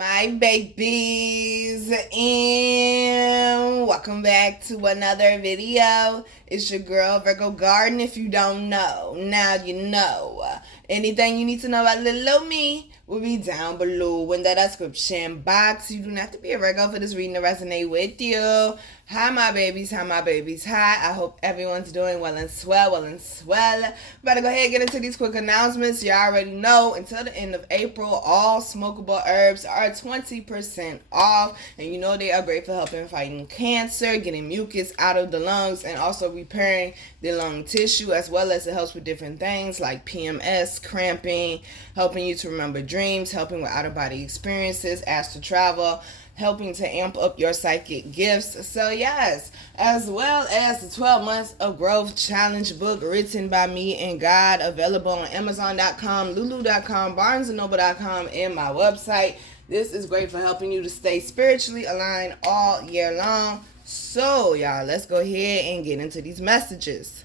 my babies, and welcome back to another video. It's your girl Virgo Garden. If you don't know, now you know. Anything you need to know about little old me will be down below in the description box. You do not have to be a Virgo for this reading to resonate with you. Hi my babies, hi my babies, hi. I hope everyone's doing well and swell, Better go ahead and get into these quick announcements. You already know, until the end of April, all smokable herbs are 20% off. And you know they are great for helping fighting cancer, getting mucus out of the lungs, and also repairing the lung tissue, as well as it helps with different things like PMS, cramping, helping you to remember dreams, helping with out-of-body experiences, astral travel, helping to amp up your psychic gifts. So yes, as well as the 12 months of growth challenge book written by me and God, available on Amazon.com, Lulu.com, BarnesandNoble.com, and my website. This is great for helping you to stay spiritually aligned all year long. So y'all, let's go ahead and get into these messages.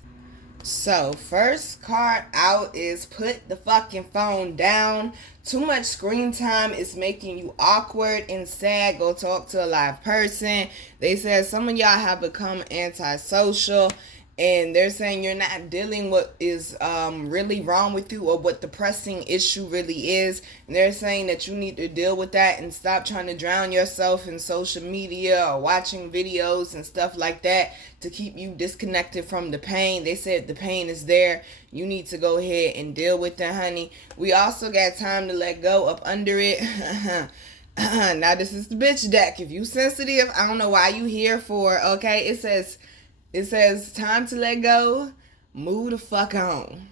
So, first card out is put the fucking phone down. Too much screen time is making you awkward and sad. Go talk to a live person. They said some of y'all have become antisocial, and they're saying you're not dealing what is really wrong with you or what the pressing issue really is. And they're saying that you need to deal with that and stop trying to drown yourself in social media or watching videos and stuff like that to keep you disconnected from the pain. They said the pain is there. You need to go ahead and deal with that, honey. We also got time to let go up under it. Now this is the bitch deck. If you sensitive, I don't know why you here for, okay? It says time to let go, move the fuck on.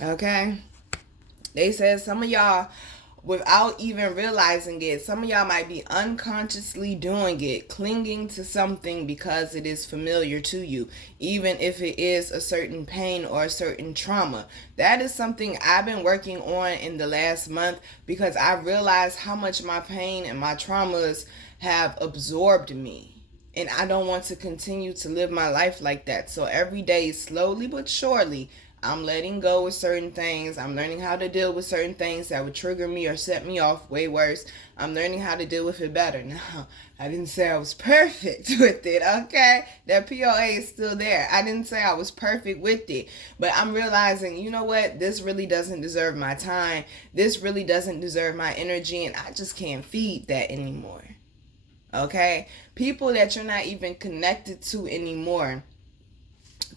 Okay? They said some of y'all, without even realizing it, some of y'all might be unconsciously doing it, clinging to something because it is familiar to you, even if it is a certain pain or a certain trauma. That is something I've been working on in the last month, because I realized how much my pain and my traumas have absorbed me. And I don't want to continue to live my life like that. So every day, slowly but surely, I'm letting go with certain things. I'm learning how to deal with certain things that would trigger me or set me off way worse. I'm learning how to deal with it better. Now, I didn't say I was perfect with it, okay? That POA is still there. I didn't say I was perfect with it. But I'm realizing, you know what? This really doesn't deserve my time. This really doesn't deserve my energy. And I just can't feed that anymore. Okay? People that you're not even connected to anymore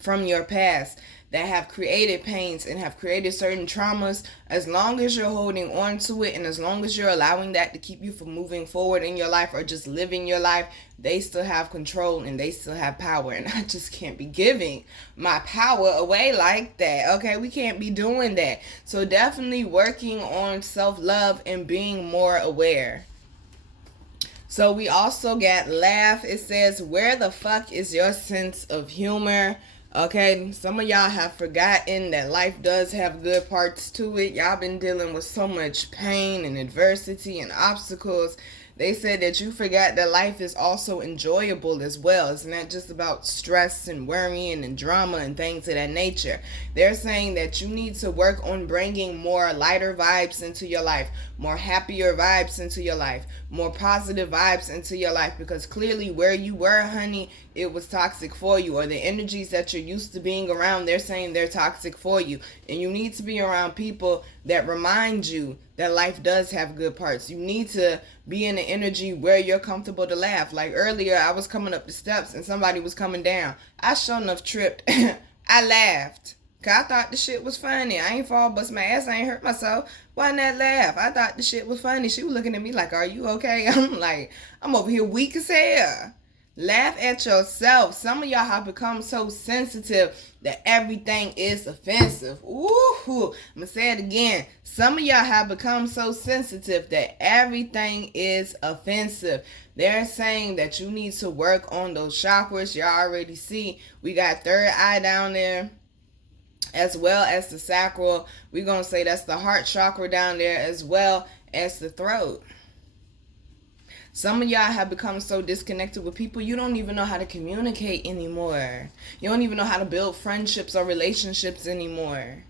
from your past that have created pains and have created certain traumas, as long as you're holding on to it and as long as you're allowing that to keep you from moving forward in your life or just living your life, they still have control and they still have power. And I just can't be giving my power away like that. Okay, we can't be doing that. So definitely working on self-love and being more aware. So we also got laugh. It says, where the fuck is your sense of humor? Okay, some of y'all have forgotten that life does have good parts to it. Y'all been dealing with so much pain and adversity and obstacles. They said that you forgot that life is also enjoyable as well. It's not just about stress and worrying and drama and things of that nature. They're saying that you need to work on bringing more lighter vibes into your life, more happier vibes into your life, more positive vibes into your life, because clearly where you were, honey, it was toxic for you, or the energies that you're used to being around, they're saying they're toxic for you. And you need to be around people that remind you that life does have good parts. You need to be in an energy where you're comfortable to laugh. Like earlier, I was coming up the steps and somebody was coming down. I sure enough tripped. I laughed. Cause I thought the shit was funny. I ain't fall bust my ass. I ain't hurt myself. Why not laugh? I thought the shit was funny. She was looking at me like, are you okay? I'm like, I'm over here weak as hell. Laugh at yourself. Some of y'all have become so sensitive that everything is offensive. Ooh, I'm going to say it again. Some of y'all have become so sensitive that everything is offensive. They're saying that you need to work on those chakras. Y'all already see we got third eye down there, as well as the sacral. We're going to say that's the heart chakra down there, as well as the throat. Some of y'all have become so disconnected with people, you don't even know how to communicate anymore. You don't even know how to build friendships or relationships anymore.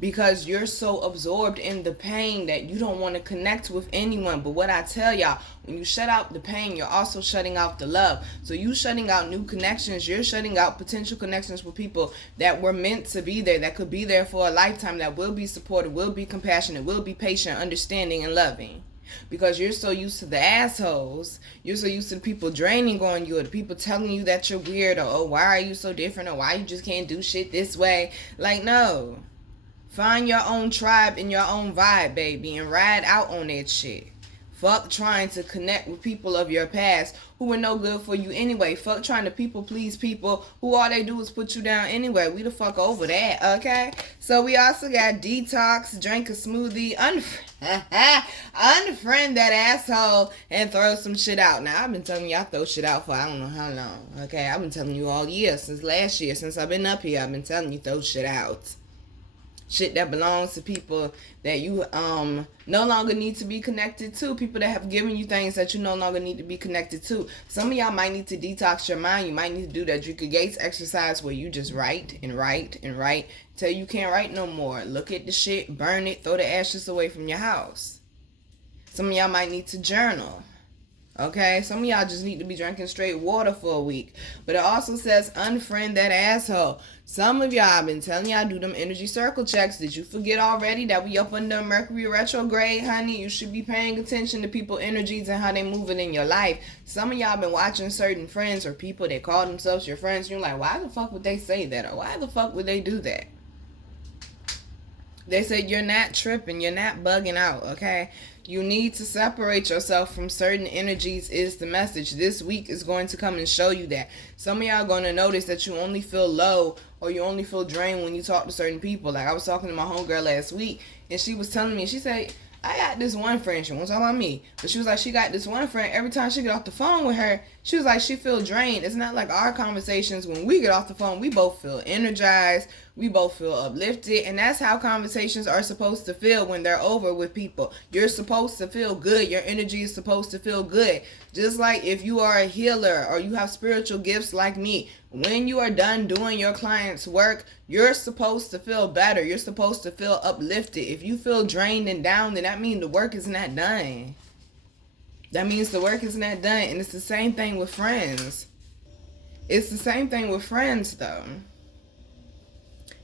because you're so absorbed in the pain that you don't want to connect with anyone. But what I tell y'all, when you shut out the pain, you're also shutting out the love. So you shutting out new connections, you're shutting out potential connections with people that were meant to be there, that could be there for a lifetime, that will be supportive, will be compassionate, will be patient, understanding, and loving. Because you're so used to the assholes, you're so used to the people draining on you, or the people telling you that you're weird, or oh, why are you so different, or why you just can't do shit this way. Like, no. Find your own tribe and your own vibe, baby, and ride out on that shit. Fuck trying to connect with people of your past who were no good for you anyway. Fuck trying to people please people who all they do is put you down anyway. We the fuck over that, okay? So we also got Detox, drink a smoothie, unfriend that asshole, and throw some shit out. Now, I've been telling y'all throw shit out for I don't know how long, okay? I've been telling you all year, since last year, since I've been up here, I've been telling you throw shit out. Shit that belongs to people that you no longer need to be connected to. People that have given you things that you no longer need to be connected to. Some of y'all might need to detox your mind. You might need to do that Drika Gates exercise where you just write and write and write till you can't write no more. Look at the shit, burn it, throw the ashes away from your house. Some of y'all might need to journal. Okay, some of y'all just need to be drinking straight water for a week. But it also says unfriend that asshole. Some of y'all, I've been telling y'all, do them energy circle checks. Did you forget already that we up under Mercury retrograde, honey? You should be paying attention to people energies and how they moving in your life. Some of y'all been watching certain friends or people that call themselves your friends. You're like, why the fuck would they say that? Or why the fuck would they do that? They said you're not tripping, you're not bugging out, okay? You need to separate yourself from certain energies is the message. This week is going to come and show you that. Some of y'all going to notice that you only feel low or you only feel drained when you talk to certain people. Like I was talking to my homegirl last week and she was telling me, she said, I got this one friend, she won't talk about me, but she was like, she got this one friend, every time she get off the phone with her, she was like, she feel drained. It's not like our conversations, when we get off the phone, we both feel energized, we both feel uplifted, and that's how conversations are supposed to feel when they're over with people. You're supposed to feel good, your energy is supposed to feel good. Just like if you are a healer or you have spiritual gifts like me, when you are done doing your client's work, you're supposed to feel better. You're supposed to feel uplifted. If you feel drained and down, then that means the work is not done. That means the work is not done. And it's the same thing with friends. It's the same thing with friends, though.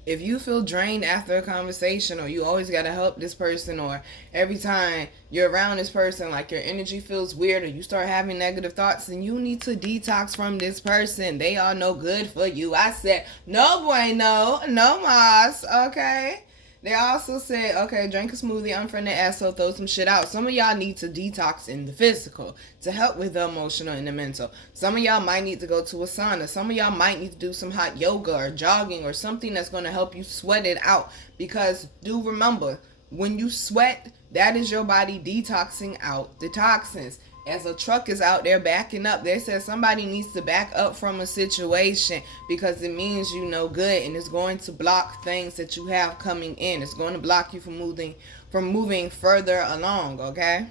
If you feel drained after a conversation, or you always got to help this person, or every time you're around this person, like your energy feels weird, or you start having negative thoughts, then you need to detox from this person. They are no good for you. I said, no bueno, no mas, okay? They also said, okay, drink a smoothie, unfriend the asshole, throw some shit out. Some of y'all need to detox in the physical to help with the emotional and the mental. Some of y'all might need to go to a sauna. Some of y'all might need to do some hot yoga or jogging or something that's going to help you sweat it out. Because do remember, when you sweat, that is your body detoxing out the toxins. As a truck is out there backing up, they said somebody needs to back up from a situation because it means you no good, and it's going to block things that you have coming in. It's going to block you from moving further along, okay?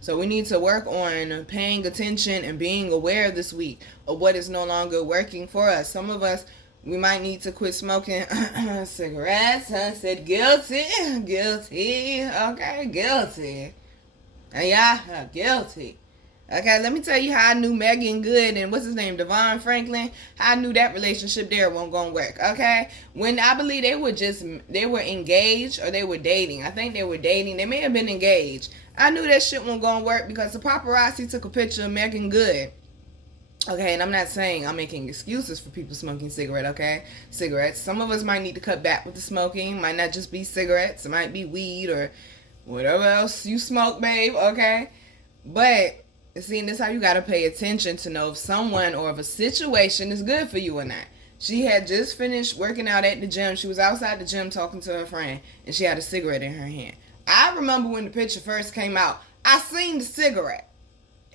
So we need to work on paying attention and being aware this week of what is no longer working for us. Some of us, we might need to quit smoking cigarettes. I said guilty, okay, guilty. Yeah, guilty. Okay, let me tell you how I knew Megan Good and what's his name, Devon Franklin, how I knew that relationship there wasn't gonna work. Okay, when I believe they were engaged or they were dating. I think they were dating. They may have been engaged. I knew that shit wasn't gonna work because the paparazzi took a picture of Megan Good. Okay, and I'm not saying I'm making excuses for people smoking cigarettes. Some of us might need to cut back with the smoking. Might not just be cigarettes. It might be weed or whatever else you smoke, babe, okay? But, see, this is how you got to pay attention to know if someone or if a situation is good for you or not. She had just finished working out at the gym. She was outside the gym talking to her friend, and she had a cigarette in her hand. I remember when the picture first came out, I seen the cigarette.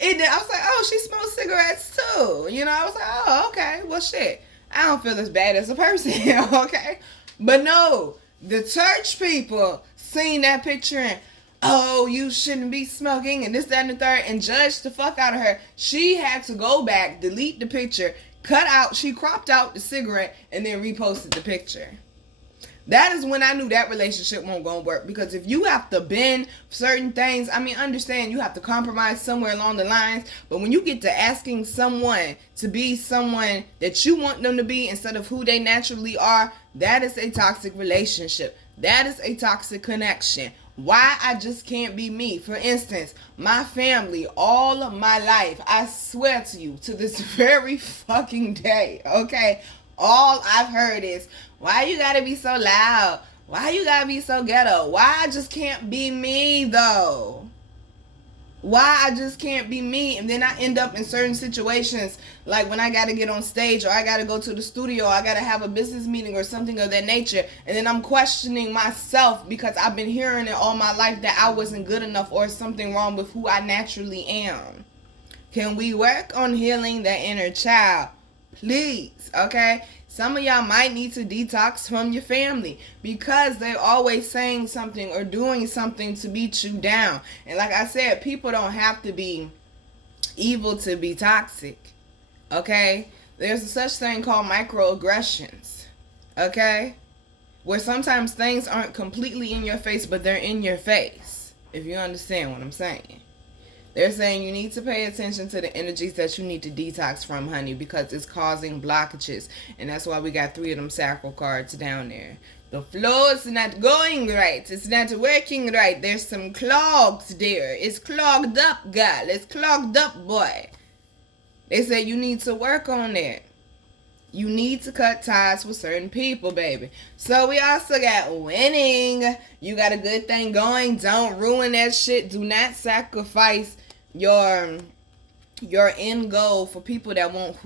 I was like, oh, she smokes cigarettes too. You know, I was like, oh, okay, well, shit. I don't feel as bad as a person, okay? But no, the church people seen that picture and, oh, you shouldn't be smoking and this, that, and the third, and judged the fuck out of her. She had to go back, delete the picture, she cropped out the cigarette, and then reposted the picture. That is when I knew that relationship won't gonna work. Because if you have to bend certain things, I mean, understand you have to compromise somewhere along the lines. But when you get to asking someone to be someone that you want them to be instead of who they naturally are, that is a toxic relationship. That is a toxic connection. Why I just can't be me. For instance, my family, all of my life, I swear to you, to this very fucking day, okay? All I've heard is, why you gotta be so loud? Why you gotta be so ghetto? Why I just can't be me, though? Why I just can't be me? And then I end up in certain situations, like when I gotta get on stage, or I gotta go to the studio, or I gotta have a business meeting or something of that nature, and then I'm questioning myself because I've been hearing it all my life that I wasn't good enough or something wrong with who I naturally am. Can we work on healing that inner child? Please, okay? Some of y'all might need to detox from your family because they're always saying something or doing something to beat you down. And like I said, people don't have to be evil to be toxic, okay? There's a such thing called microaggressions, okay? Where sometimes things aren't completely in your face, but they're in your face, if you understand what I'm saying. They're saying you need to pay attention to the energies that you need to detox from, honey, because it's causing blockages. And that's why we got 3 of them sacral cards down there. The flow is not going right. It's not working right. There's some clogs there. It's clogged up, girl. It's clogged up, boy. They say you need to work on that. You need to cut ties with certain people, baby. So we also got winning. You got a good thing going. Don't ruin that shit. Do not sacrifice your end goal for people that won't.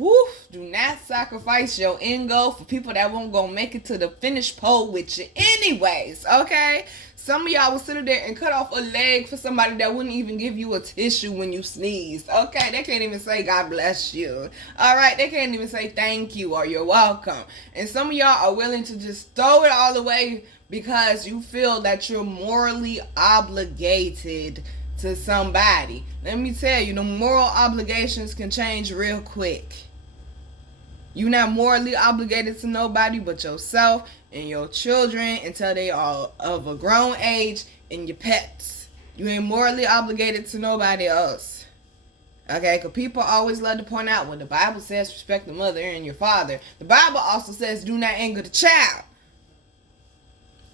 Do not sacrifice your end goal for people that won't go make it to the finish pole with you anyways, okay? Some of y'all will sit there and cut off a leg for somebody that wouldn't even give you a tissue when you sneezed. Okay, they can't even say God bless you. All right, they can't even say thank you or you're welcome. And some of y'all are willing to just throw it all away because you feel that you're morally obligated to somebody. Let me tell you, the moral obligations can change real quick. You're not morally obligated to nobody but yourself and your children until they are of a grown age, and your pets. You ain't morally obligated to nobody else. Okay, because people always love to point out when the Bible says respect the mother and your father. The Bible also says do not anger the child.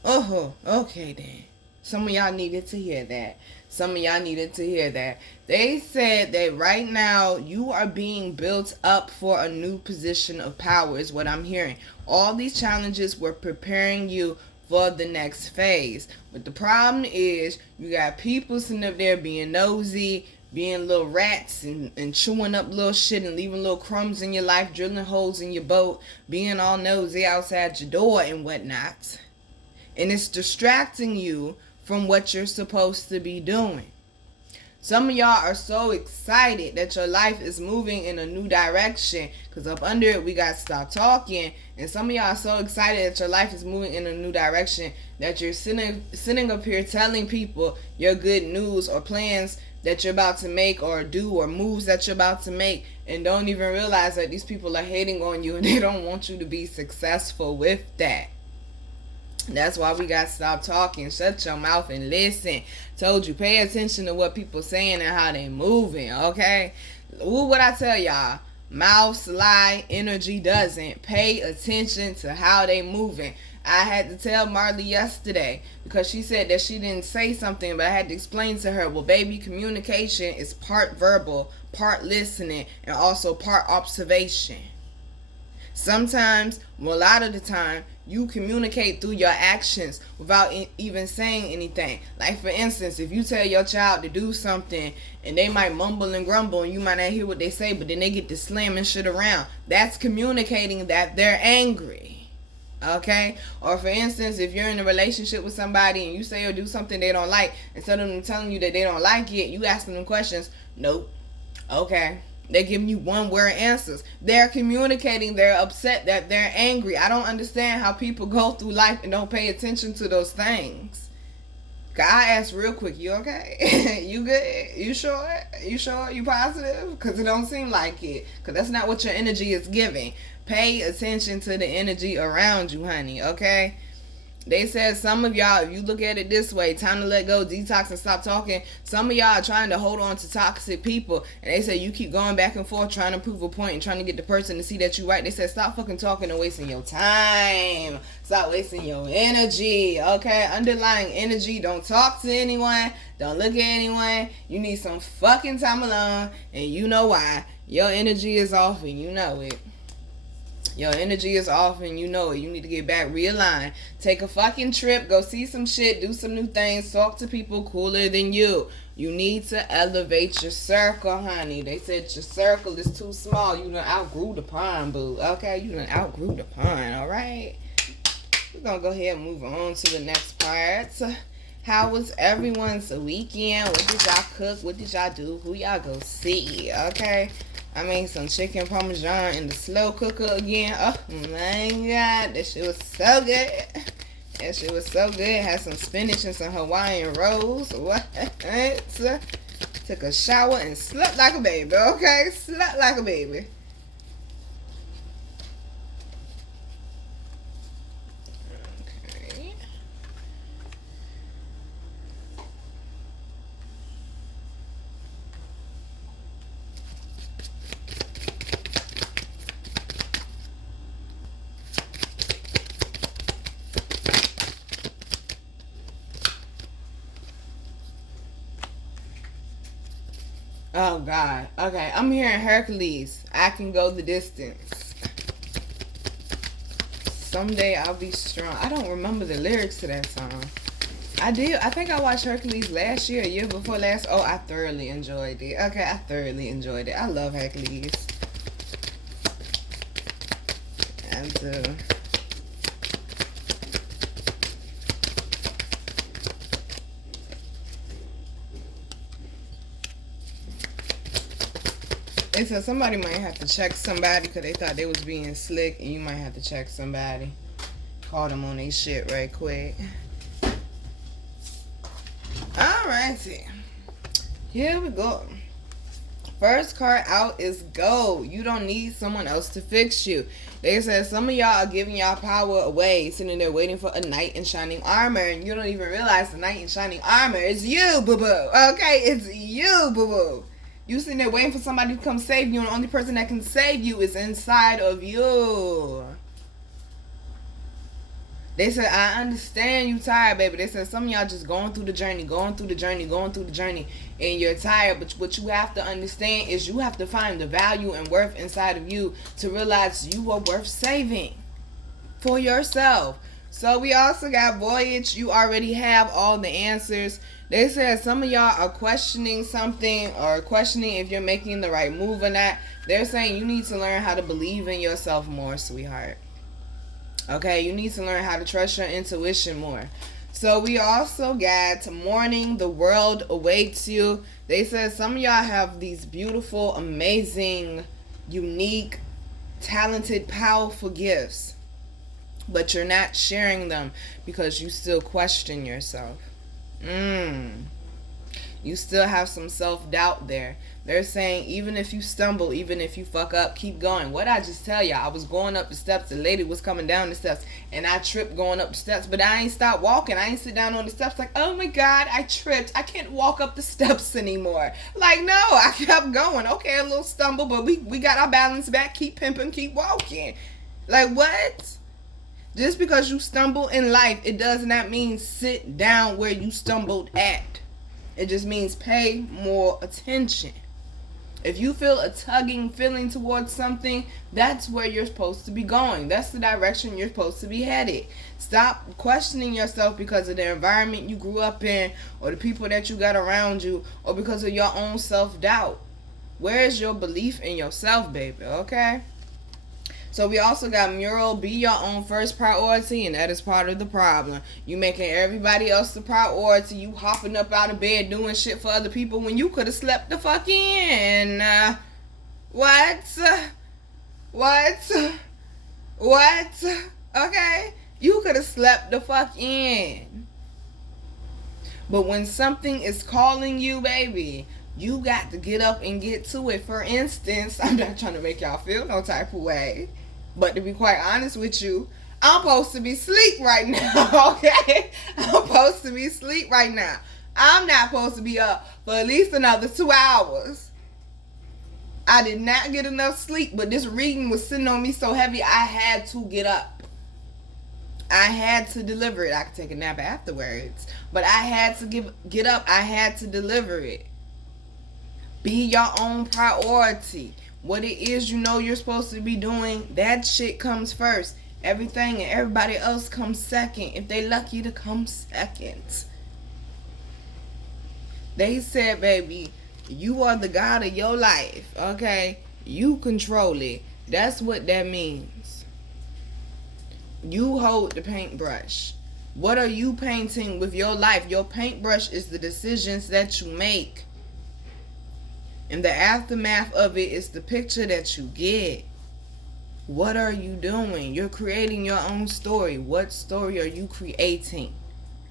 Oh, okay then. Some of y'all needed to hear that. Some of y'all needed to hear that. They said that right now you are being built up for a new position of power is what I'm hearing. All these challenges were preparing you for the next phase. But the problem is you got people sitting up there being nosy, being little rats and chewing up little shit and leaving little crumbs in your life, drilling holes in your boat, being all nosy outside your door and whatnot. And it's distracting you from what you're supposed to be doing. Some of y'all are so excited that your life is moving in a new direction because up under it we got Stop Talking, and some of y'all are so excited that your life is moving in a new direction that you're sitting up here telling people your good news or plans that you're about to make or do or moves that you're about to make, and don't even realize that these people are hating on you and they don't want you to be successful with that. That's why we got to stop talking. Shut your mouth and listen. Told you, pay attention to what people saying and how they moving, okay? What I tell y'all? Mouths lie, energy doesn't. Pay attention to how they moving. I had to tell Marley yesterday because she said that she didn't say something, but I had to explain to her, well, baby, communication is part verbal, part listening, and also part observation. Sometimes, well, a lot of the time, you communicate through your actions without even saying anything. Like, for instance, if you tell your child to do something and they might mumble and grumble and you might not hear what they say, but then they get to slamming shit around, that's communicating that they're angry. Okay? Or for instance, if you're in a relationship with somebody and you say or do something they don't like, instead of them telling you that they don't like it, you asking them questions. Nope. Okay. They're giving you one-word answers. They're communicating they're upset, that they're angry. I don't understand how people go through life and don't pay attention to those things. I asked real quick, you okay? You good? You sure? You sure? You positive? Because it don't seem like it. Because that's not what your energy is giving. Pay attention to the energy around you, honey, okay? They said some of y'all, if you look at it this way, time to let go, detox, and stop talking. Some of y'all are trying to hold on to toxic people. And they said you keep going back and forth trying to prove a point and trying to get the person to see that you're right. They said stop fucking talking and wasting your time. Stop wasting your energy. Okay? Underlying energy. Don't talk to anyone. Don't look at anyone. You need some fucking time alone. And you know why. Your energy is off and you know it. Your energy is off and you know it. You need to get back, realign. Take a fucking trip. Go see some shit. Do some new things. Talk to people cooler than you. You need to elevate your circle, honey. They said your circle is too small. You done outgrew the pond, boo. Okay? You done outgrew the pond, alright? We're going to go ahead and move on to the next part. How was everyone's weekend? What did y'all cook? What did y'all do? Who y'all go see? Okay? I made some chicken parmesan in the slow cooker again. Oh my god, that shit was so good. That shit was so good. Had some spinach and some Hawaiian rolls. What? Took a shower and slept like a baby, okay? Slept like a baby. Okay. Oh God. Okay, I'm hearing Hercules. I can go the distance. Someday I'll be strong. I don't remember the lyrics to that song. I did. I think I watched Hercules last year, a year before last. Oh, I thoroughly enjoyed it. Okay, I thoroughly enjoyed it. I love Hercules. I do. They said somebody might have to check somebody because they thought they was being slick, and you might have to check somebody. Call them on their shit right quick. Alrighty. Here we go. First card out is go. You don't need someone else to fix you. They said some of y'all are giving y'all power away, sitting there waiting for a knight in shining armor, and you don't even realize the knight in shining armor is you, boo-boo. Okay, it's you, boo-boo. You sitting there waiting for somebody to come save you, and the only person that can save you is inside of you. They said, I understand you tired, baby. They said some of y'all just going through the journey, and you're tired. But what you have to understand is you have to find the value and worth inside of you to realize you are worth saving for yourself. So we also got Voyage. You already have all the answers. They said some of y'all are questioning something or questioning if you're making the right move or not. They're saying you need to learn how to believe in yourself more, sweetheart. Okay, you need to learn how to trust your intuition more. So we also got Morning, the world awaits you. They said some of y'all have these beautiful, amazing, unique, talented, powerful gifts, but you're not sharing them because you still question yourself. You still have some self-doubt there. They're saying even if you stumble, even if you fuck up, keep going. What I just tell y'all, I was going up the steps, the lady was coming down the steps, and I tripped going up the steps, but I ain't stopped walking. I ain't sit down on the steps like, oh my God, I tripped. I can't walk up the steps anymore. Like, no, I kept going. Okay, a little stumble, but we got our balance back. Keep pimping, keep walking. Like, what? Just because you stumble in life, it does not mean sit down where you stumbled at. It just means pay more attention. If you feel a tugging feeling towards something, that's where you're supposed to be going. That's the direction you're supposed to be headed. Stop questioning yourself because of the environment you grew up in, or the people that you got around you, or because of your own self-doubt. Where is your belief in yourself, baby? Okay? So we also got Mural, be your own first priority, and that is part of the problem. You making everybody else the priority. You hopping up out of bed doing shit for other people when you could have slept the fuck in. What? Okay? You could have slept the fuck in. But when something is calling you, baby, you got to get up and get to it. For instance, I'm not trying to make y'all feel no type of way, but to be quite honest with you, I'm supposed to be asleep right now, okay? I'm supposed to be asleep right now. I'm not supposed to be up for at least another 2 hours. I did not get enough sleep, but this reading was sitting on me so heavy, I had to get up. I had to deliver it. I could take a nap afterwards, but I had to get up. I had to deliver it. Be your own priority. What it is you know you're supposed to be doing, that shit comes first. Everything and everybody else comes second, if they lucky to come second. They said, baby, you are the God of your life, okay? You control it. That's what that means. You hold the paintbrush. What are you painting with your life? Your paintbrush is the decisions that you make. And the aftermath of it is the picture that you get. What are you doing? You're creating your own story. What story are you creating?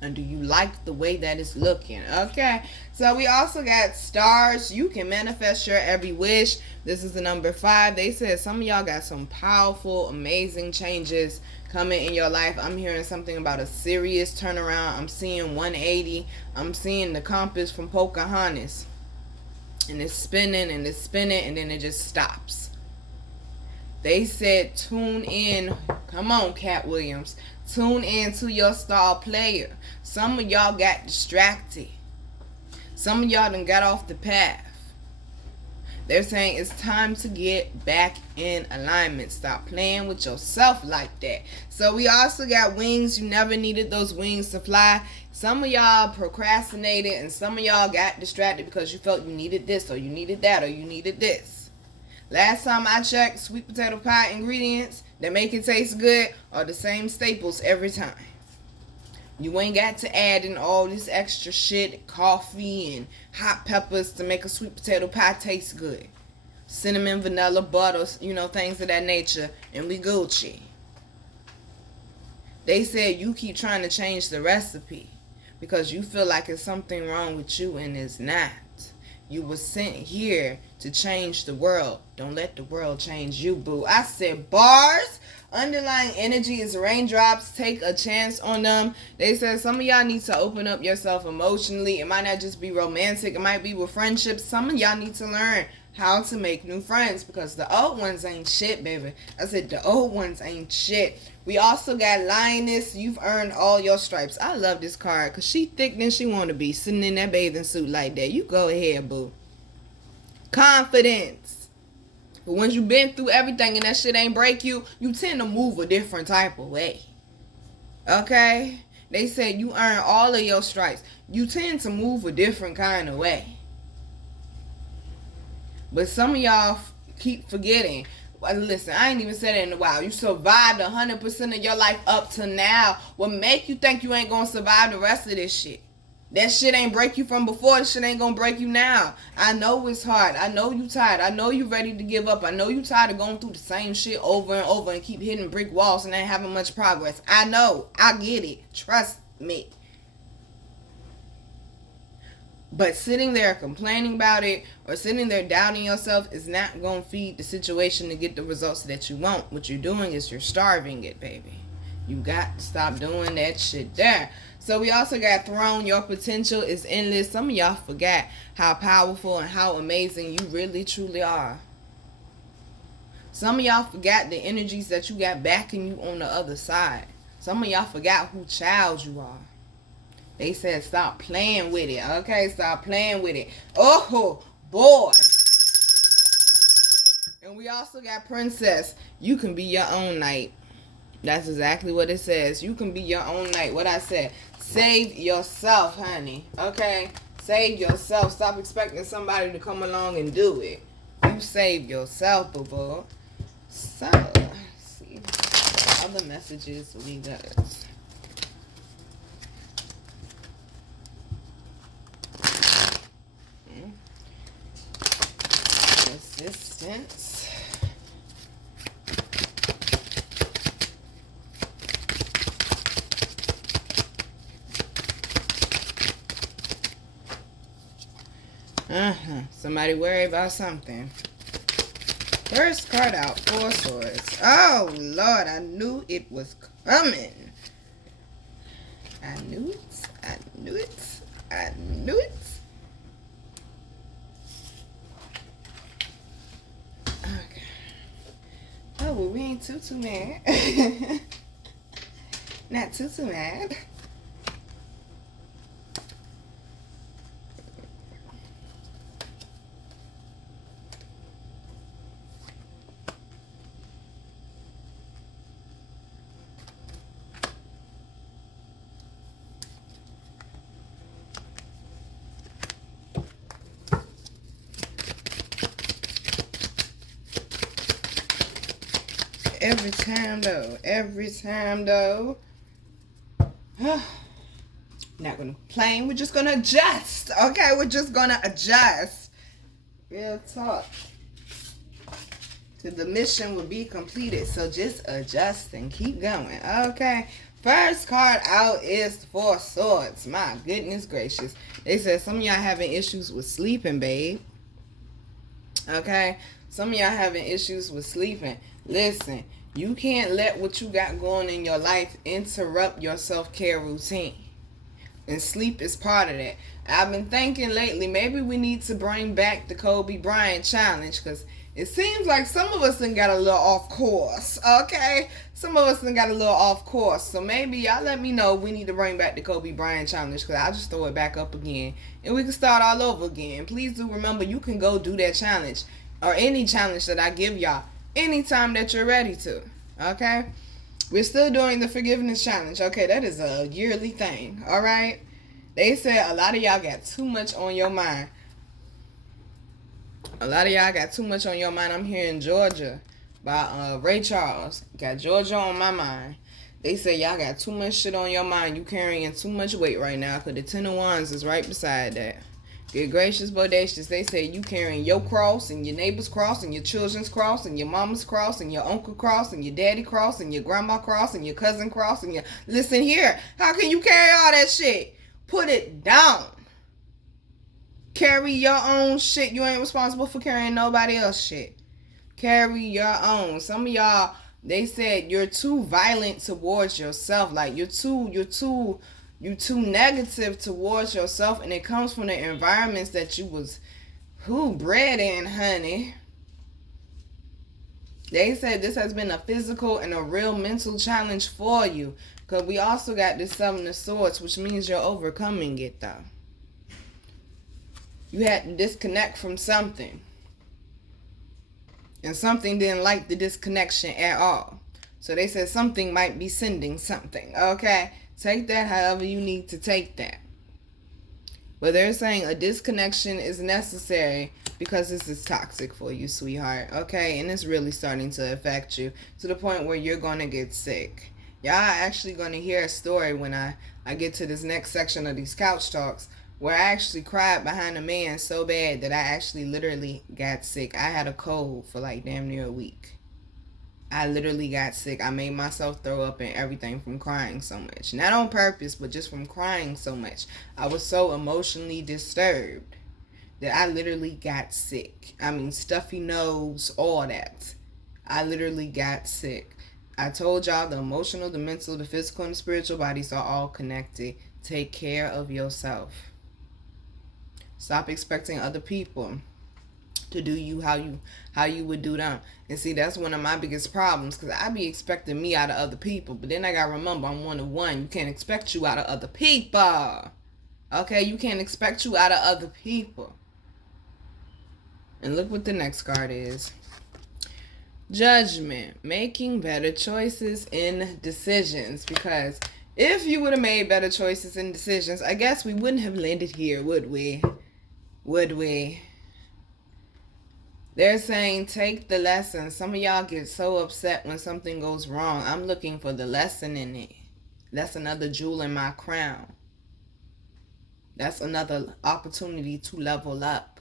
And do you like the way that it's looking? Okay. So we also got stars. You can manifest your every wish. This is the number 5. They said some of y'all got some powerful, amazing changes coming in your life. I'm hearing something about a serious turnaround. I'm seeing 180. I'm seeing the compass from Pocahontas. And it's spinning and it's spinning and then it just stops. They said tune in. Come on, Cat Williams. Tune in to your star player. Some of y'all got distracted. Some of y'all done got off the path. They're saying it's time to get back in alignment. Stop playing with yourself like that. So we also got wings. You never needed those wings to fly. Some of y'all procrastinated and some of y'all got distracted because you felt you needed this or you needed that or you needed this. Last time I checked, sweet potato pie ingredients that make it taste good are the same staples every time. You ain't got to add in all this extra shit, coffee and hot peppers to make a sweet potato pie taste good. Cinnamon, vanilla, butter, things of that nature, and we Gucci. They said you keep trying to change the recipe because you feel like it's something wrong with you and it's not. You were sent here to change the world. Don't let the world change you, boo. I said bars. Underlying energy is raindrops. Take a chance on them. They said some of y'all need to open up yourself emotionally. It might not just be romantic. It might be with friendships. Some of y'all need to learn how to make new friends because the old ones ain't shit, baby. I said the old ones ain't shit. We also got Lioness. You've earned all your stripes. I love this card because she thick than she want to be sitting in that bathing suit like that. You go ahead, boo. Confidence. But once you've been through everything and that shit ain't break you, you tend to move a different type of way. Okay? They said you earn all of your stripes. You tend to move a different kind of way. But some of y'all keep forgetting. Well, listen, I ain't even said it in a while. You survived 100% of your life up to now. What make you think you ain't gonna survive the rest of this shit? That shit ain't break you from before. That shit ain't gonna break you now. I know it's hard. I know you tired. I know you ready to give up. I know you tired of going through the same shit over and over and keep hitting brick walls and ain't having much progress. I know. I get it. Trust me. But sitting there complaining about it or sitting there doubting yourself is not going to feed the situation to get the results that you want. What you're doing is you're starving it, baby. You got to stop doing that shit there. So we also got Throne. Your potential is endless. Some of y'all forgot how powerful and how amazing you really truly are. Some of y'all forgot the energies that you got backing you on the other side. Some of y'all forgot who child you are. They said stop playing with it. Okay, stop playing with it. Oh, boy. And we also got Princess. You can be your own knight. That's exactly what it says. You can be your own knight. What I said. Save yourself, honey. Okay? Save yourself. Stop expecting somebody to come along and do it. You save yourself, boo-boo. So, let's see what other messages we got. Resistance. Somebody worry about something. First card out, 4 swords. Oh, Lord, I knew it was coming. I knew it. I knew it. I knew it. Okay. Oh, well, we ain't too mad. Not too mad. Every time though. Not gonna complain, we're just gonna adjust. Okay, we're just gonna adjust. Real talk. So the mission will be completed. So just adjust and keep going. Okay. First card out is Four Swords. My goodness gracious. They said some of y'all having issues with sleeping, babe. Okay. Some of y'all having issues with sleeping. Listen, you can't let what you got going in your life interrupt your self-care routine. And sleep is part of that. I've been thinking lately, maybe we need to bring back the Kobe Bryant challenge, because it seems like some of us done got a little off course, okay? Some of us done got a little off course. So maybe y'all let me know we need to bring back the Kobe Bryant challenge, because I'll just throw it back up again. And we can start all over again. Please do remember, you can go do that challenge, or any challenge that I give y'all, anytime that you're ready to, okay? We're still doing the forgiveness challenge. Okay, that is a yearly thing, all right? They said a lot of y'all got too much on your mind. A lot of y'all got too much on your mind. I'm here in Georgia by Ray Charles. Got Georgia on my mind. They say y'all got too much shit on your mind. You carrying too much weight right now, because the Ten of Wands is right beside that. Good gracious, bodacious. They say you carrying your cross and your neighbor's cross and your children's cross and your mama's cross and your uncle cross and your daddy cross and your grandma cross and your cousin cross and your... Listen here. How can you carry all that shit? Put it down. Carry your own shit. You ain't responsible for carrying nobody else's shit. Carry your own. Some of y'all, they said you're too violent towards yourself. Like you're too negative towards yourself, and it comes from the environments that you was bred in, honey. They said this has been a physical and a real mental challenge for you, because we also got this Seven of Swords, which means you're overcoming it though. You had to disconnect from something, and something didn't like the disconnection at all. So they said something might be sending something, okay? Take that however you need to take that. But they're saying a disconnection is necessary because this is toxic for you, sweetheart. Okay? And it's really starting to affect you to the point where you're going to get sick. Y'all are actually going to hear a story when I get to this next section of these couch talks, where I actually cried behind a man so bad that I actually literally got sick. I had a cold for like damn near a week. I literally got sick. I made myself throw up and everything from crying so much. Not on purpose, but just from crying so much. I was so emotionally disturbed that I literally got sick. I mean, stuffy nose, all that. I literally got sick. I told y'all the emotional, the mental, the physical, and the spiritual bodies are all connected. Take care of yourself. Stop expecting other people to do you how you would do them. And see, that's one of my biggest problems, because I be expecting me out of other people, but then I gotta remember I'm one of one. You can't expect you out of other people. Okay, you can't expect you out of other people. And look what the next card is. Judgment. Making better choices in decisions. Because if you would have made better choices in decisions, I guess we wouldn't have landed here, would we? Would we? They're saying take the lesson. Some of y'all get so upset when something goes wrong. I'm looking for the lesson in it. That's another jewel in my crown. That's another opportunity to level up.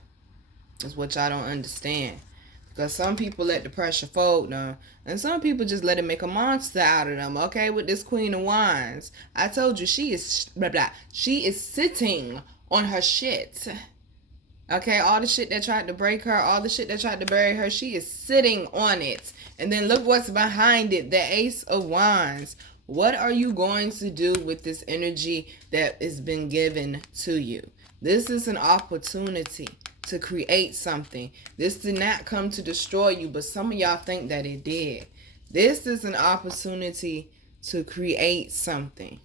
That's what y'all don't understand. Because some people let the pressure fold them, and some people just let it make a monster out of them. Okay, with this Queen of Wands, I told you she is blah blah. She is sitting on her shit. Okay, all the shit that tried to break her, all the shit that tried to bury her, she is sitting on it. And then look what's behind it, the Ace of Wands. What are you going to do with this energy that has been given to you? This is an opportunity to create something. This did not come to destroy you, but some of y'all think that it did. This is an opportunity to create something.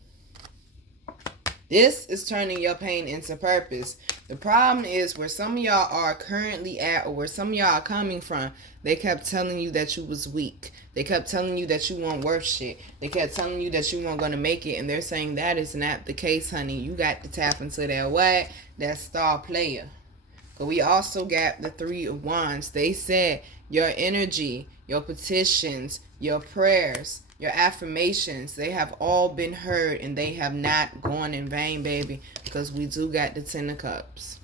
This is turning your pain into purpose. The problem is where some of y'all are currently at, or where some of y'all are coming from, they kept telling you that you was weak. They kept telling you that you weren't worth shit. They kept telling you that you weren't going to make it. And they're saying that is not the case, honey. You got to tap into that what? That star player. But we also got the 3 of Wands. They said your energy, your petitions, your prayers, your affirmations, they have all been heard and they have not gone in vain, baby, because we do got the 10 of Cups.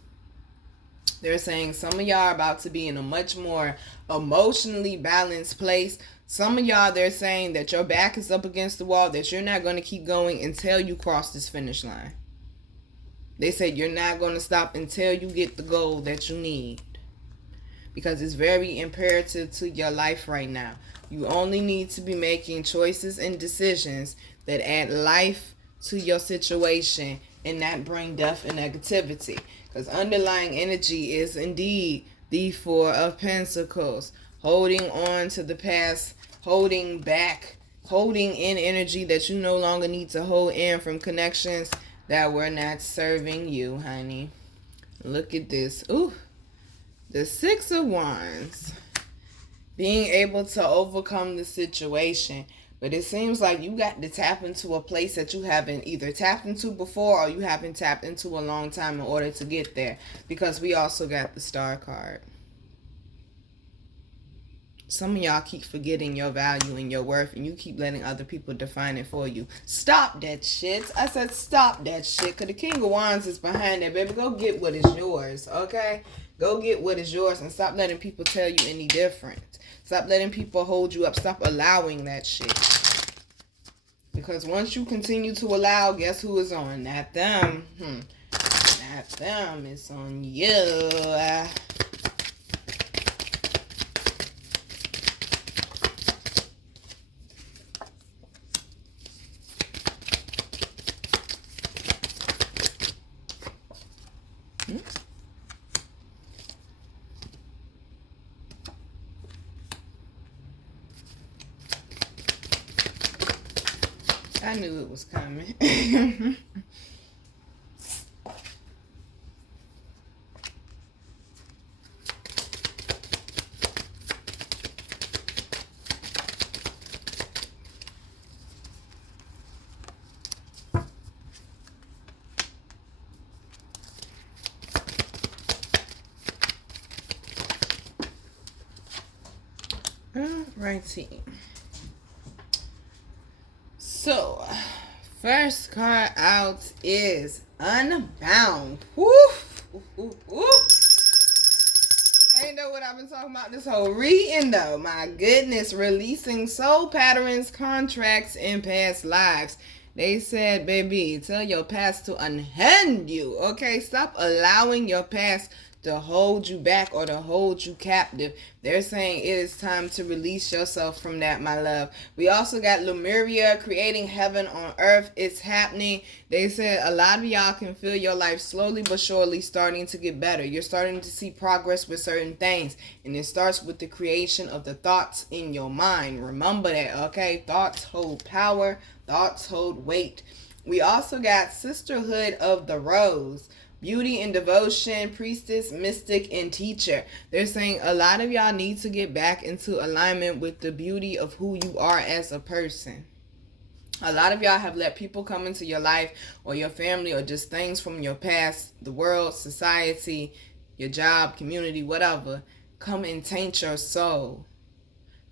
They're saying some of y'all are about to be in a much more emotionally balanced place. Some of y'all, they're saying that your back is up against the wall, that you're not going to keep going until you cross this finish line. They said you're not going to stop until you get the goal that you need, because it's very imperative to your life right now. You only need to be making choices and decisions that add life to your situation and not bring death and negativity. Because underlying energy is indeed the 4 of Pentacles. Holding on to the past, holding back, holding in energy that you no longer need to hold in from connections that were not serving you, honey. Look at this. Ooh. The 6 of Wands. Being able to overcome the situation. But it seems like you got to tap into a place that you haven't either tapped into before, or you haven't tapped into a long time in order to get there. Because we also got the Star card. Some of y'all keep forgetting your value and your worth, and you keep letting other people define it for you. Stop that shit. I said stop that shit, because the King of Wands is behind that, baby. Go get what is yours, okay? Go get what is yours and stop letting people tell you any different. Stop letting people hold you up. Stop allowing that shit. Because once you continue to allow, guess who is on? Not them. Not them. It's on you. I knew it was coming. Alrighty. So, first card out is Unbound. Woof. Ain't know what I've been talking about this whole reading though. My goodness. Releasing soul patterns, contracts, and past lives. They said, baby, tell your past to unhand you. Okay? Stop allowing your past to hold you back or to hold you captive. They're saying it is time to release yourself from that, my love. We also got Lemuria, creating heaven on earth. It's happening. They said a lot of y'all can feel your life slowly but surely starting to get better. You're starting to see progress with certain things. And it starts with the creation of the thoughts in your mind. Remember that, okay? Thoughts hold power. Thoughts hold weight. We also got Sisterhood of the Rose. Beauty and devotion, priestess, mystic, and teacher. They're saying a lot of y'all need to get back into alignment with the beauty of who you are as a person. A lot of y'all have let people come into your life or your family or just things from your past, the world, society, your job, community, whatever, come and taint your soul.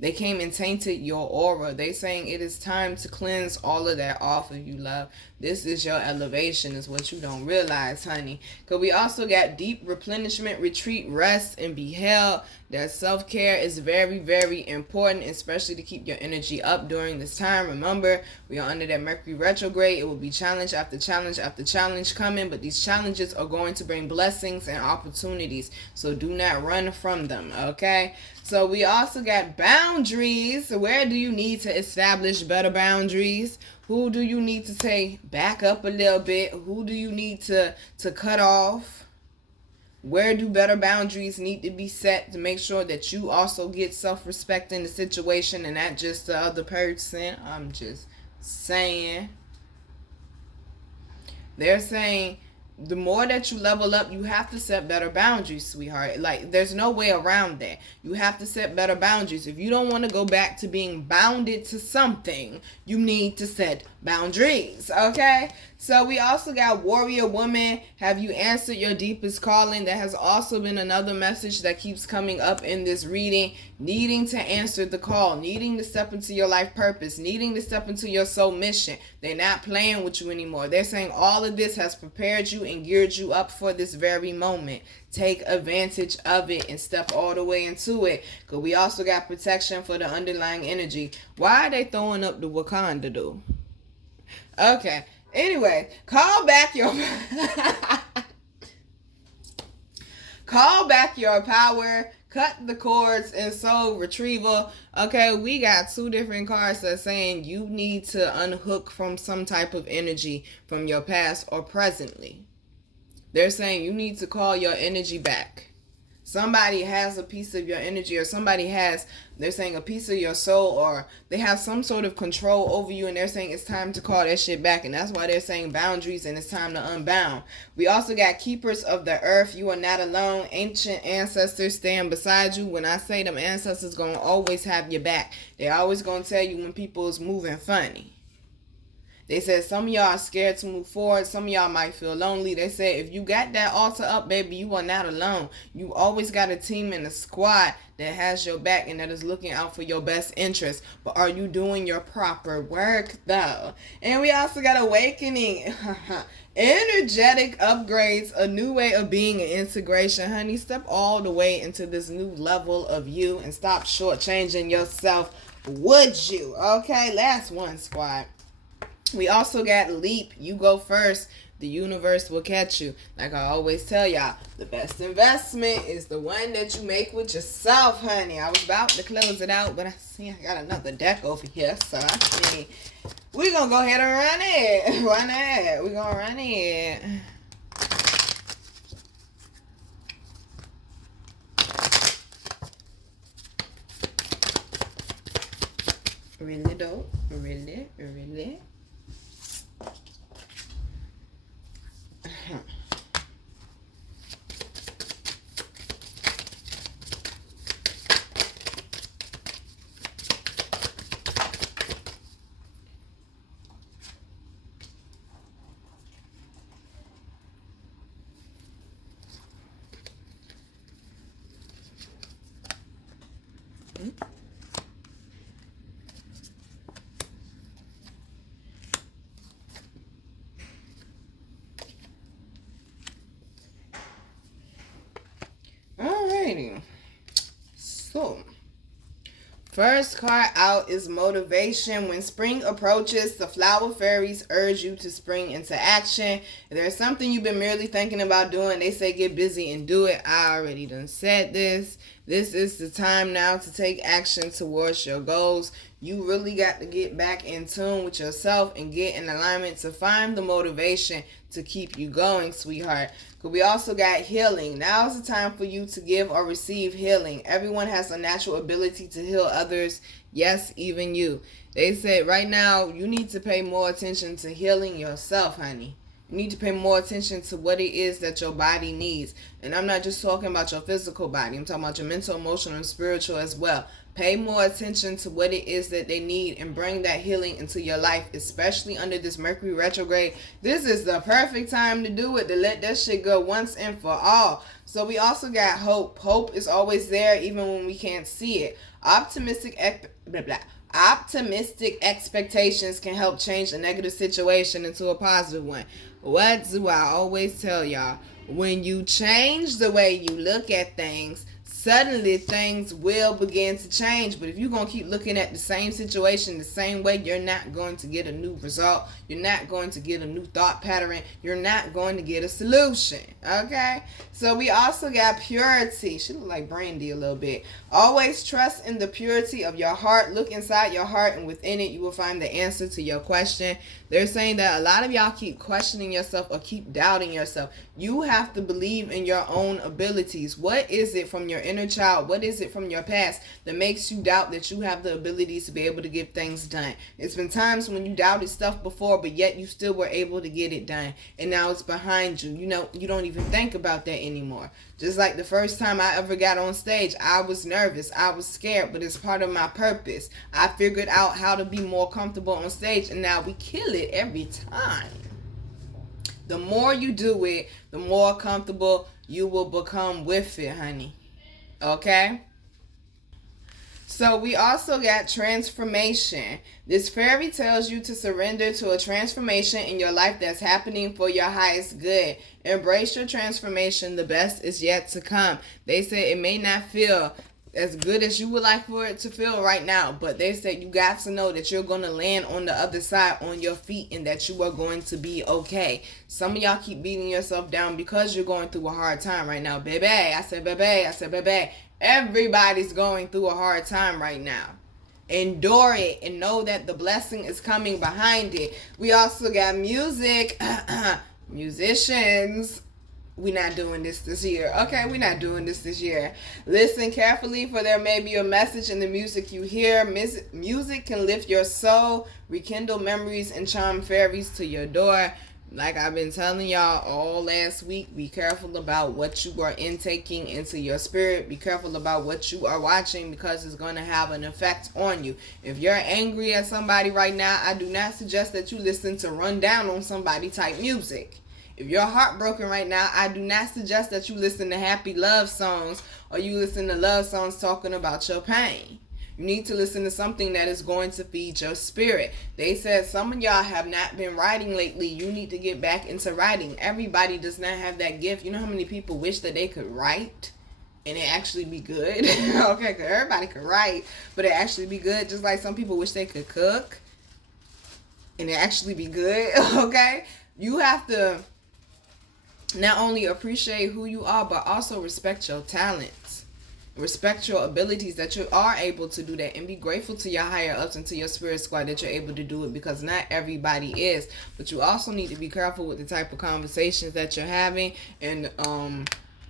They came and tainted your aura. They saying it is time to cleanse all of that off of you, love. This is your elevation, is what you don't realize, honey. Because we also got deep replenishment, retreat, rest, and be held. That self-care is very, very important, especially to keep your energy up during this time. Remember, we are under that Mercury retrograde. It will be challenge after challenge after challenge coming, but these challenges are going to bring blessings and opportunities. So do not run from them, okay? So we also got boundaries. Where do you need to establish better boundaries? Who do you need to say back up a little bit? Who do you need to cut off? Where do better boundaries need to be set to make sure that you also get self-respect in the situation and not just the other person? I'm just saying. They're saying the more that you level up, you have to set better boundaries, sweetheart. Like, there's no way around that. You have to set better boundaries. If you don't want to go back to being bounded to something, you need to set boundaries, okay? So we also got warrior woman. Have you answered your deepest calling? That has also been another message that keeps coming up in this reading. Needing to answer the call, needing to step into your life purpose, needing to step into your soul mission. They're not playing with you anymore. They're saying all of this has prepared you and geared you up for this very moment. Take advantage of it and step all the way into it. Because we also got protection for the underlying energy. Why are they throwing up the Wakanda though? Okay. Anyway, call back your power, cut the cords, and soul retrieval. Okay, we got two different cards that are saying you need to unhook from some type of energy from your past or presently. They're saying you need to call your energy back. Somebody has a piece of your energy, or they're saying a piece of your soul, or they have some sort of control over you, and they're saying it's time to call that shit back. And that's why they're saying boundaries and it's time to unbound. We also got keepers of the earth. You are not alone. Ancient ancestors stand beside you. When I say them ancestors gonna always have your back. They're always gonna tell you when people is moving funny. They said some of y'all are scared to move forward. Some of y'all might feel lonely. They said if you got that altar up, baby, you are not alone. You always got a team and a squad that has your back and that is looking out for your best interest. But are you doing your proper work, though? And we also got awakening. Energetic upgrades, a new way of being and integration. Honey, step all the way into this new level of you and stop shortchanging yourself. Would you? Okay, last one, squad. We also got leap. You go first. The universe will catch you. Like I always tell y'all, the best investment is the one that you make with yourself, honey. I was about to close it out, but I see I got another deck over here. So I see we're going to go ahead and run it. Why not? We're going to run it. Really dope. Really, really. Alrighty. So, first card out is motivation. When spring approaches, the flower fairies urge you to spring into action. If there's something you've been merely thinking about doing, they say get busy and do it. I already done said this. This is the time now to take action towards your goals. You really got to get back in tune with yourself and get in alignment to find the motivation to keep you going, sweetheart. Because we also got healing. Now is the time for you to give or receive healing. Everyone has a natural ability to heal others. Yes, even you. They said right now you need to pay more attention to healing yourself, honey. You need to pay more attention to what it is that your body needs. And I'm not just talking about your physical body. I'm talking about your mental, emotional, and spiritual as well. Pay more attention to what it is that they need and bring that healing into your life, especially under this Mercury retrograde. This is the perfect time to do it, to let that shit go once and for all. So we also got hope. Hope is always there even when we can't see it. Optimistic expectations can help change a negative situation into a positive one. What do I always tell y'all? When you change the way you look at things, suddenly things will begin to change. But if you're going to keep looking at the same situation the same way, you're not going to get a new result. You're not going to get a new thought pattern. You're not going to get a solution. Okay? So we also got purity. She look like Brandy a little bit. Always trust in the purity of your heart. Look inside your heart, and within it you will find the answer to your question. They're saying that a lot of y'all keep questioning yourself or keep doubting yourself. You have to believe in your own abilities. What is it from your inner child? What is it from your past that makes you doubt that you have the abilities to be able to get things done? It's been times when you doubted stuff before, but yet you still were able to get it done. And now it's behind you. You know, you don't even think about that anymore. Just like the first time I ever got on stage, I was nervous. I was scared, but it's part of my purpose. I figured out how to be more comfortable on stage, and now we kill it every time. The more you do it, the more comfortable you will become with it, honey. Okay? So we also got transformation. This fairy tells you to surrender to a transformation in your life that's happening for your highest good. Embrace your transformation. The best is yet to come. They say it may not feel as good as you would like for it to feel right now, but they said you got to know that you're going to land on the other side on your feet and that you are going to be okay. Some of y'all keep beating yourself down because you're going through a hard time right now. Baby, I said baby. Everybody's going through a hard time right now. Endure it and know that the blessing is coming behind it. We also got music. Musicians. We're not doing this year. Okay, we're not doing this year. Listen carefully, for there may be a message in the music you hear. Music can lift your soul, rekindle memories, and charm fairies to your door. Like I've been telling y'all all last week, be careful about what you are intaking into your spirit. Be careful about what you are watching, because it's going to have an effect on you. If you're angry at somebody right now, I do not suggest that you listen to run down on somebody type music. If you're heartbroken right now, I do not suggest that you listen to happy love songs or you listen to love songs talking about your pain. You need to listen to something that is going to feed your spirit. They said some of y'all have not been writing lately. You need to get back into writing. Everybody does not have that gift. You know how many people wish that they could write and it actually be good? Okay, because everybody could write, but it actually be good. Just like some people wish they could cook and it actually be good. Okay? You have to not only appreciate who you are, but also respect your talents. Respect your abilities, that you are able to do that, and be grateful to your higher ups and to your spirit squad that you're able to do it, because not everybody is. But you also need to be careful with the type of conversations that you're having and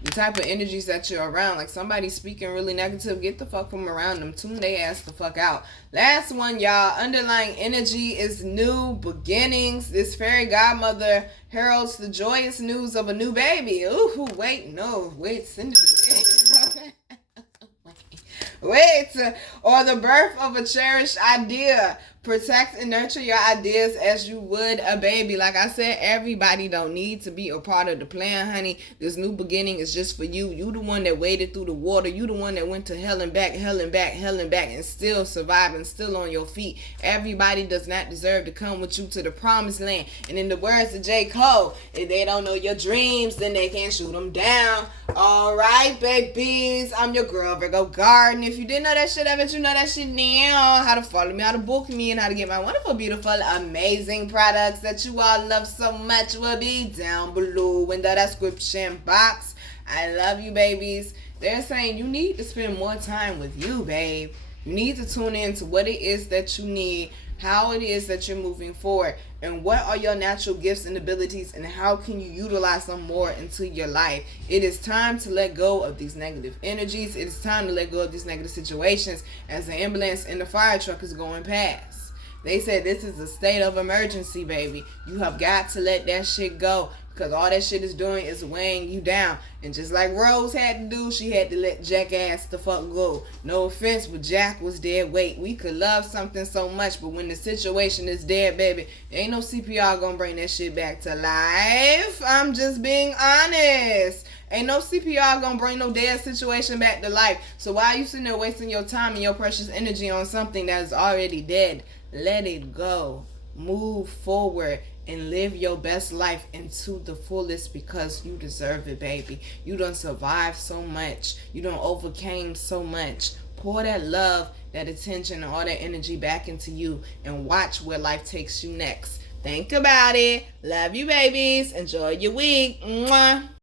the type of energies that you're around. Like somebody speaking really negative, get the fuck from around them. Tune they ass the fuck out. Last one, y'all. Underlying energy is new beginnings. This fairy godmother heralds the joyous news of a new baby. Ooh, wait, send it to me. Wait, or the birth of a cherished idea. Protect and nurture your ideas as you would a baby. Like I said, everybody don't need to be a part of the plan, honey. This new beginning is just for you. You the one that waded through the water. You the one that went to hell and back, and still survived and still on your feet. Everybody does not deserve to come with you to the promised land. And in the words of J. Cole, if they don't know your dreams, then they can't shoot them down. All right, babies. I'm your girl, Virgo Garden. If you didn't know that shit, I bet you know that shit now. How to follow me, how to book me, and how to get my wonderful, beautiful, amazing products that you all love so much will be down below in the description box. I love you, babies. They're saying you need to spend more time with you, babe. You need to tune in to what it is that you need, how it is that you're moving forward, and what are your natural gifts and abilities, and how can you utilize them more into your life. It is time to let go of these negative energies. It is time to let go of these negative situations as the ambulance and the fire truck is going past. They said this is a state of emergency, baby. You have got to let that shit go, because all that shit is doing is weighing you down. And just like Rose had to do, she had to let Jackass the fuck go. No offense, but Jack was dead weight. We could love something so much, but when the situation is dead, baby, ain't no CPR gonna bring that shit back to life. I'm just being honest. Ain't no CPR gonna bring no dead situation back to life. So why are you sitting there wasting your time and your precious energy on something that is already dead? Let it go. Move forward and live your best life into the fullest, because you deserve it, baby. You done survived so much. You done overcame so much. Pour that love, that attention, and all that energy back into you, and watch where life takes you next. Think about it. Love you, babies. Enjoy your week. Mwah.